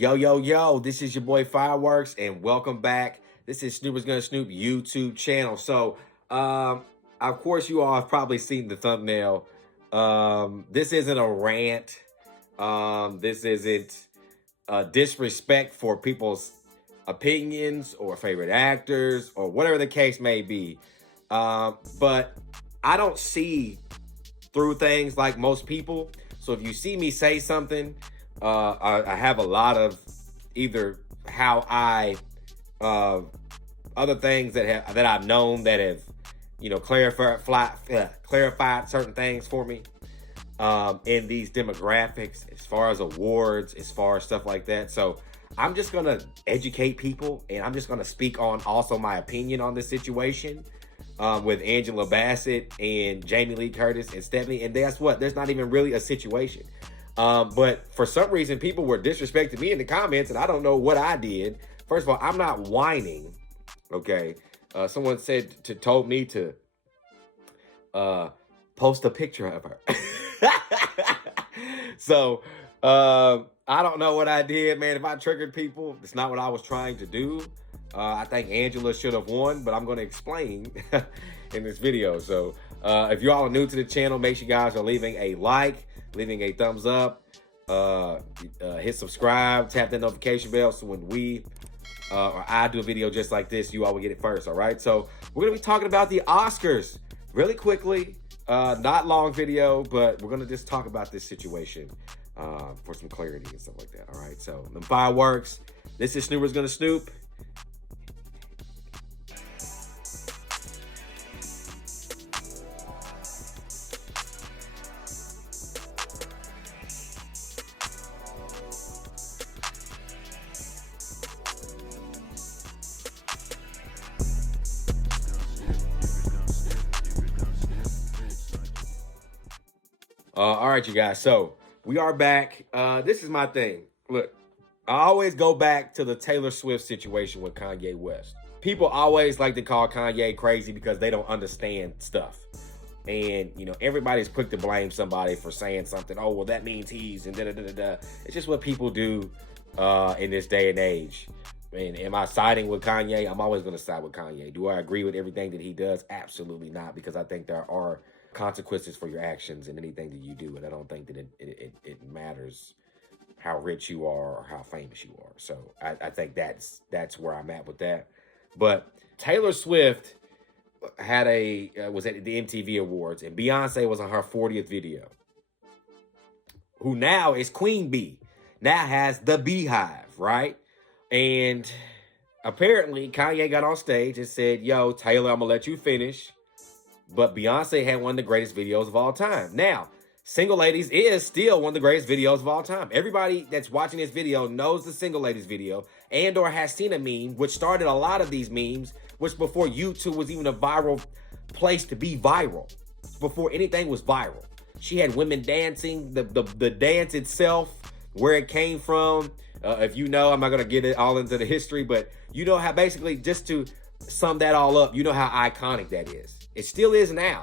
Yo, this is your boy Fireworks, and welcome back. This is Snoopers Gonna Snoop YouTube channel. So, of course, you all have probably seen the thumbnail. This isn't a rant. This isn't disrespect for people's opinions or favorite actors or whatever the case may be. But I don't see through things like most people. So if you see me say something, I have a lot of either how I other things that I've known that have clarified certain things for me in these demographics, as far as awards, as far as stuff like that. So I'm just gonna educate people, and I'm just gonna speak on also my opinion on this situation with Angela Bassett and Jamie Lee Curtis and Stephanie. And that's what, there's not even really a situation. But for some reason, people were disrespecting me in the comments, and I don't know what I did. First of all, I'm not whining. Okay. Someone told me to post a picture of her. So I don't know what I did, man. If I triggered people, it's not what I was trying to do. I think Angela should have won, but I'm going to explain in this video. So if you all are new to the channel, make sure you guys are leaving a like, leaving a thumbs up, hit subscribe, tap that notification bell so when we or I do a video just like this, you all will get it first. All right. So we're going to be talking about the Oscars really quickly. Not long video, but we're going to just talk about this situation for some clarity and stuff like that. All right. So the fireworks. This is Snoopers Gonna Snoop. All right, you guys. So we are back. This is my thing. Look, I always go back to the Taylor Swift situation with Kanye West. People always like to call Kanye crazy because they don't understand stuff. And, everybody's quick to blame somebody for saying something. Oh, well, that means he's and da-da-da-da-da. It's just what people do in this day and age. And am I siding with Kanye? I'm always going to side with Kanye. Do I agree with everything that he does? Absolutely not, because I think there are consequences for your actions and anything that you do, and I don't think that it matters how rich you are or how famous you are. So I think that's where I'm at with that. But Taylor Swift had was at the MTV Awards, and Beyonce was on her 40th video, who now is Queen Bee, now has the Beehive, right? And apparently Kanye got on stage and said, yo, Taylor, I'm gonna let you finish. But Beyonce had one of the greatest videos of all time. Now, Single Ladies is still one of the greatest videos of all time. Everybody that's watching this video knows the Single Ladies video and or has seen a meme, which started a lot of these memes, which before YouTube was even a viral place to be viral, before anything was viral. She had women dancing, the dance itself, where it came from. If you know, I'm not going to get it all into the history, but you know how basically, just to sum that all up, you know how iconic that is. It still is now.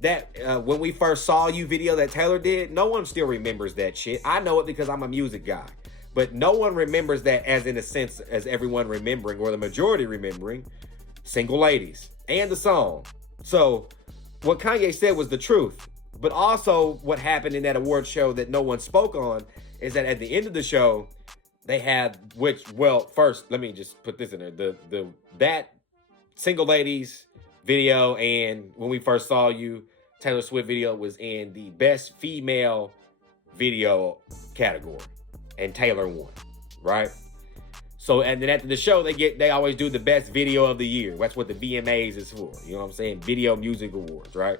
That when we first saw you video that Taylor did, no one still remembers that shit. I know it because I'm a music guy. But no one remembers that as in a sense as everyone remembering, or the majority remembering, Single Ladies and the song. So what Kanye said was the truth. But also what happened in that award show that no one spoke on is that at the end of the show, they had, first, let me just put this in there. That Single Ladies video and When We First Saw You, Taylor Swift video was in the best female video category, and Taylor won, right? So, and then after the show, they always do the best video of the year. That's what the VMAs is for. You know what I'm saying? Video Music Awards, right?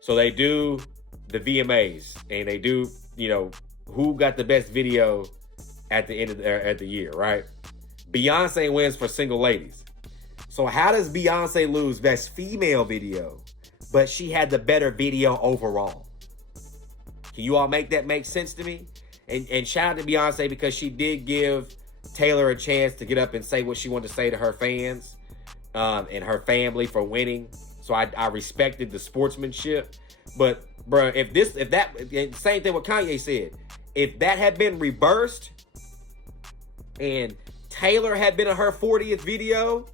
So they do the VMAs, and they do, who got the best video at the end of the year, right? Beyonce wins for Single Ladies. So how does Beyonce lose best female video, but she had the better video overall? Can you all make that make sense to me? And shout out to Beyonce, because she did give Taylor a chance to get up and say what she wanted to say to her fans and her family for winning. So I respected the sportsmanship. But bro, same thing what Kanye said, if that had been reversed, and Taylor had been in her 40th video,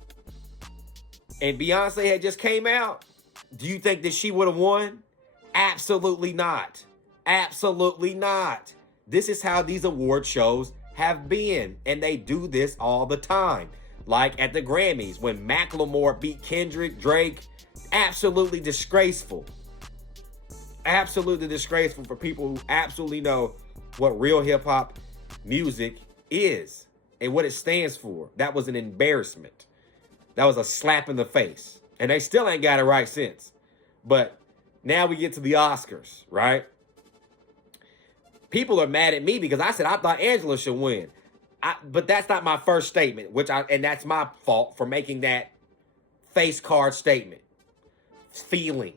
and Beyonce had just came out, do you think that she would have won? Absolutely not. Absolutely not. This is how these award shows have been, and they do this all the time. Like at the Grammys, when Macklemore beat Kendrick, Drake, absolutely disgraceful. Absolutely disgraceful for people who absolutely know what real hip-hop music is and what it stands for. That was an embarrassment. That was a slap in the face. And they still ain't got it right since. But now we get to the Oscars, right? People are mad at me because I said I thought Angela should win. But that's not my first statement, and that's my fault for making that face card statement. Feeling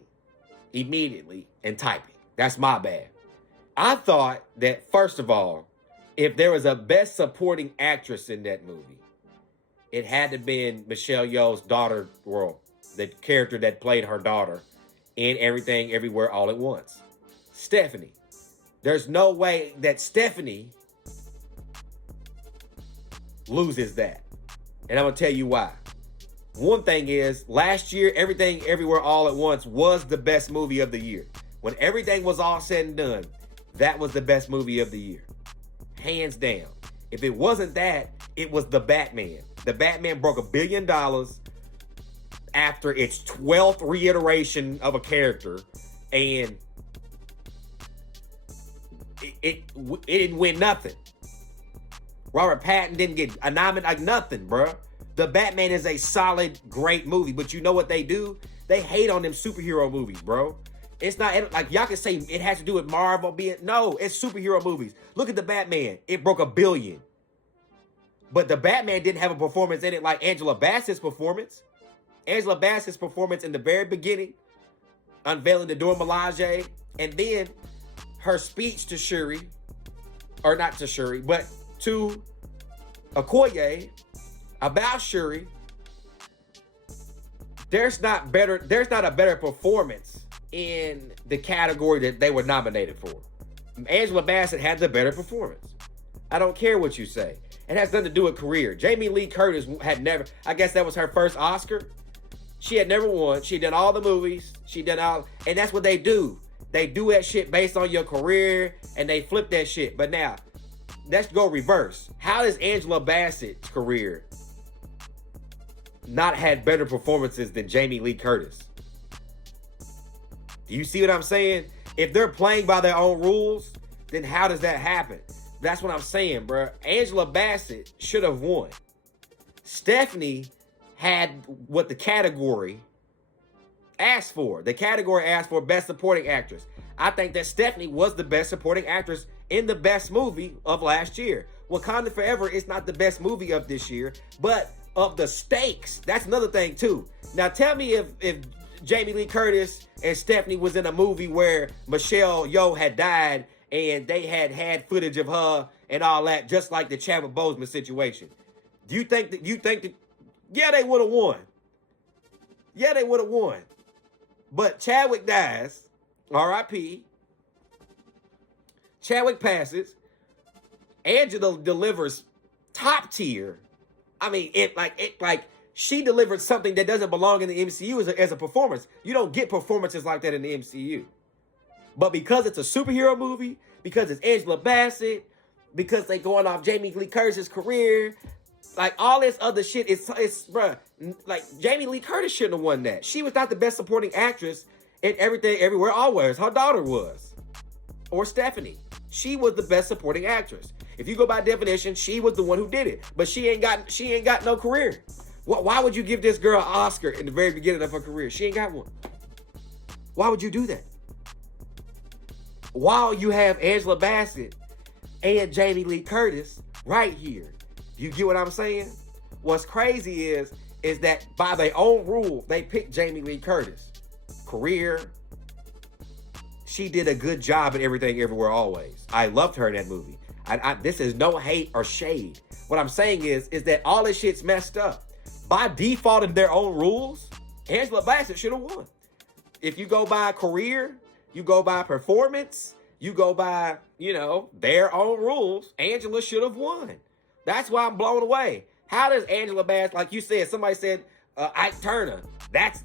immediately and typing. That's my bad. I thought that, first of all, if there was a best supporting actress in that movie, it had to been Michelle Yeoh's daughter, the character that played her daughter in Everything Everywhere All at Once. Stephanie. There's no way that Stephanie loses that. And I'm going to tell you why. One thing is, last year, Everything Everywhere All at Once was the best movie of the year. When everything was all said and done, that was the best movie of the year. Hands down. If it wasn't that, it was The Batman. The Batman broke $1 billion after its 12th reiteration of a character, and it didn't win nothing. Robert Pattinson didn't get a nomination, like nothing, bruh. The Batman is a solid, great movie, but you know what they do? They hate on them superhero movies, bro. It's not, like, y'all can say it has to do with Marvel being, no, it's superhero movies. Look at The Batman. It broke $1 billion. But The Batman didn't have a performance in it like Angela Bassett's performance. Angela Bassett's performance in the very beginning, unveiling the Dora Milaje, and then her speech to Shuri, or not to Shuri, but to Okoye about Shuri. There's not a better performance in the category that they were nominated for. Angela Bassett had the better performance. I don't care what you say. It has nothing to do with career. Jamie Lee Curtis had never, I guess that was her first Oscar. She had never won. She did all the movies. She did all, and that's what they do. They do that shit based on your career, and they flip that shit. But now, let's go reverse. How does Angela Bassett's career not had better performances than Jamie Lee Curtis? Do you see what I'm saying? If they're playing by their own rules, then how does that happen? That's what I'm saying, bro. Angela Bassett should have won. Stephanie had what the category asked for. The category asked for Best Supporting Actress. I think that Stephanie was the Best Supporting Actress in the best movie of last year. Wakanda Forever is not the best movie of this year, but of the stakes. That's another thing, too. Now, tell me if Jamie Lee Curtis and Stephanie was in a movie where Michelle Yeoh had died and they had footage of her and all that, just like the Chadwick Boseman situation. Do you think that, yeah, they would have won. Yeah, they would have won. But Chadwick dies, R.I.P. Chadwick passes. Angela delivers top tier. I mean, she delivered something that doesn't belong in the MCU as a performance. You don't get performances like that in the MCU. But because it's a superhero movie, because it's Angela Bassett, because they going off Jamie Lee Curtis's career, like all this other shit, it's bruh, like Jamie Lee Curtis shouldn't have won that. She was not the best supporting actress in Everything Everywhere Always. Her daughter was. Or Stephanie. She was the best supporting actress. If you go by definition, she was the one who did it. But she ain't got no career. Why would you give this girl an Oscar in the very beginning of her career? She ain't got one. Why would you do that? While you have Angela Bassett and Jamie Lee Curtis right here. You get what I'm saying? What's crazy is that by their own rule, they picked Jamie Lee Curtis. Career. She did a good job in Everything Everywhere Always. I loved her in that movie. This is no hate or shade. What I'm saying is that all this shit's messed up. By default in their own rules, Angela Bassett should have won. If you go by career, you go by performance, you go by, their own rules, Angela should have won. That's why I'm blown away. How does Angela Bassett, like you said, somebody said Ike Turner. That's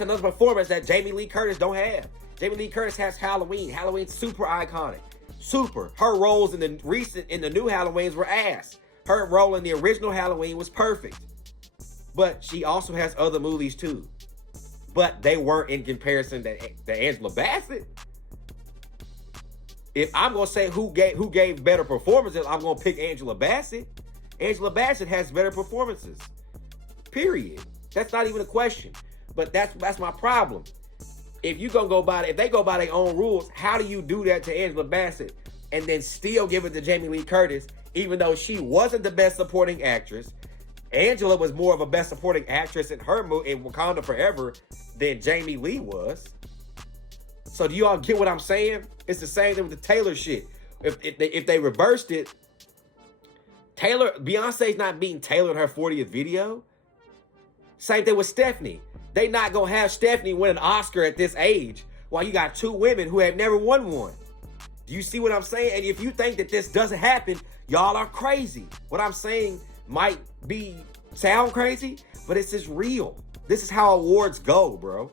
another performance that Jamie Lee Curtis don't have. Jamie Lee Curtis has Halloween. Halloween's super iconic. Super. Her roles in the new Halloweens were ass. Her role in the original Halloween was perfect. But she also has other movies too. But they weren't in comparison to Angela Bassett. If I'm gonna say who gave better performances, I'm gonna pick Angela Bassett. Angela Bassett has better performances. Period. That's not even a question. But that's my problem. If you gonna if they go by their own rules, how do you do that to Angela Bassett and then still give it to Jamie Lee Curtis, even though she wasn't the best supporting actress? Angela was more of a best supporting actress in her movie in Wakanda Forever than Jamie Lee was. So do you all get what I'm saying? It's the same thing with the Taylor shit. If they reversed it, Beyonce's not beating Taylor in her 40th video. Same thing with Stephanie. They not gonna have Stephanie win an Oscar at this age while you got two women who have never won one. Do you see what I'm saying? And if you think that this doesn't happen, y'all are crazy. What I'm saying might sound crazy, but it's just real. This is how awards go, bro.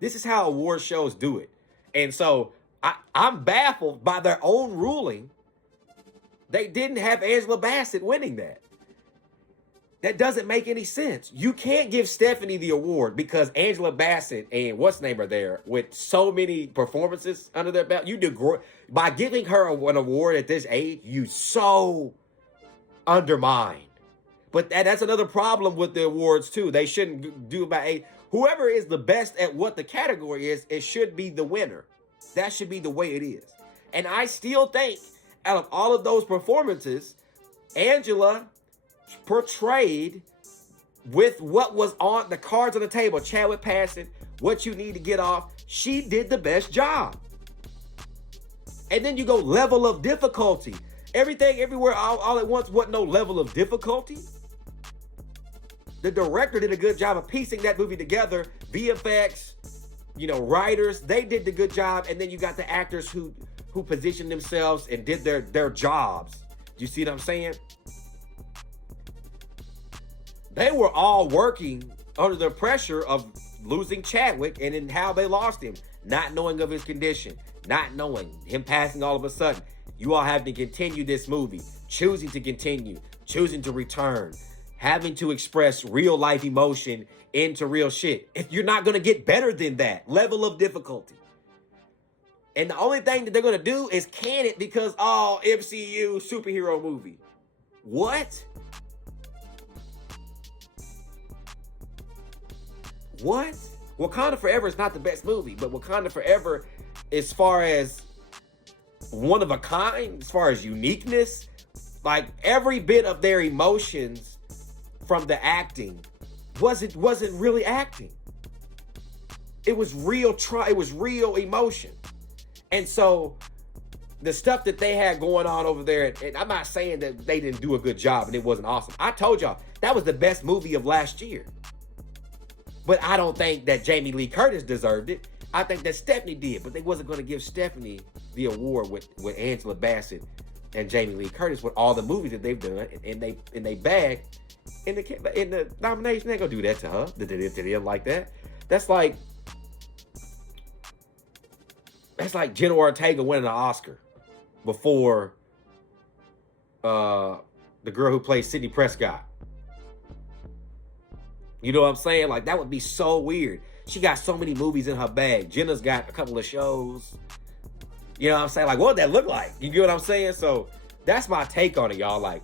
This is how award shows do it. And so I'm baffled by their own ruling. They didn't have Angela Bassett winning that. That doesn't make any sense. You can't give Stephanie the award because Angela Bassett and what's name are there with so many performances under their belt. You do by giving her an award at this age, you so undermine. But that's another problem with the awards too. They shouldn't do by age. Whoever is the best at what the category is, it should be the winner. That should be the way it is. And I still think out of all of those performances, Angela portrayed with what was on the cards on the table, Chadwick passing, what you need to get off. She did the best job. And then you go level of difficulty. Everything, everywhere, all at once, wasn't no level of difficulty. The director did a good job of piecing that movie together. VFX, writers, they did the good job. And then you got the actors who positioned themselves and did their jobs. You see what I'm saying? They were all working under the pressure of losing Chadwick and in how they lost him. Not knowing of his condition. Not knowing him passing all of a sudden. You all have to continue this movie. Choosing to continue. Choosing to return. Having to express real life emotion into real shit. If you're not going to get better than that level of difficulty. And the only thing that they're going to do is can it because, MCU superhero movie. What? What? Wakanda Forever is not the best movie, but Wakanda Forever, as far as one of a kind, as far as uniqueness, like every bit of their emotions from the acting wasn't really acting. It was real it was real emotion. And so the stuff that they had going on over there, and I'm not saying that they didn't do a good job and it wasn't awesome. I told y'all, that was the best movie of last year. But I don't think that Jamie Lee Curtis deserved it. I think that Stephanie did, but they wasn't going to give Stephanie the award with Angela Bassett and Jamie Lee Curtis with all the movies that they've done, and they bag in the nomination. They ain't gonna do that to her. To them like that. That's like Jenna Ortega winning an Oscar before the girl who plays Sidney Prescott. You know what I'm saying? Like, that would be so weird. She got so many movies in her bag. Jenna's got a couple of shows. You know what I'm saying? Like, what would that look like? You get what I'm saying? So that's my take on it, y'all. Like,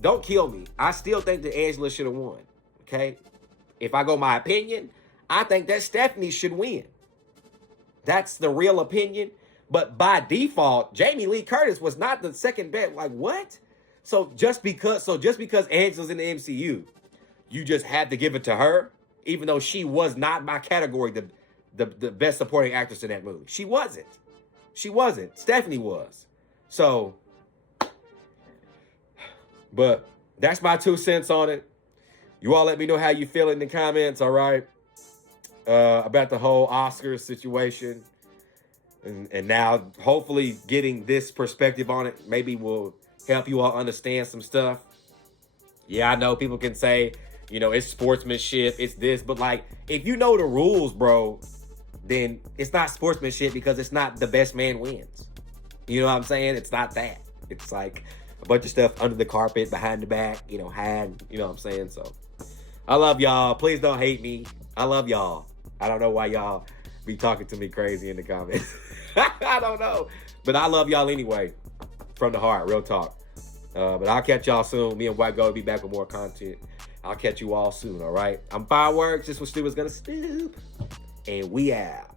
don't kill me. I still think that Angela should have won. Okay? If I go my opinion, I think that Stephanie should win. That's the real opinion. But by default, Jamie Lee Curtis was not the second best. Like, what? So just because Angela's in the MCU, you just had to give it to her, even though she was not my category, the best supporting actress in that movie. She wasn't. She wasn't. Stephanie was. So, but that's my 2 cents on it. You all let me know how you feel in the comments, all right? About the whole Oscars situation. And now, hopefully, getting this perspective on it maybe will help you all understand some stuff. Yeah, I know people can say, you know, it's sportsmanship, it's this, but like, if you know the rules, bro, then it's not sportsmanship because it's not the best man wins. You know what I'm saying? It's not that. It's like a bunch of stuff under the carpet, behind the back, you know, hide, you know what I'm saying? So I love y'all. Please don't hate me. I love y'all. I don't know why y'all be talking to me crazy in the comments. I don't know. But I love y'all anyway. From the heart, real talk. But I'll catch y'all soon. Me and White Gold will be back with more content. I'll catch you all soon, all right? I'm Fireworks. This was Stu was gonna stoop. And we out.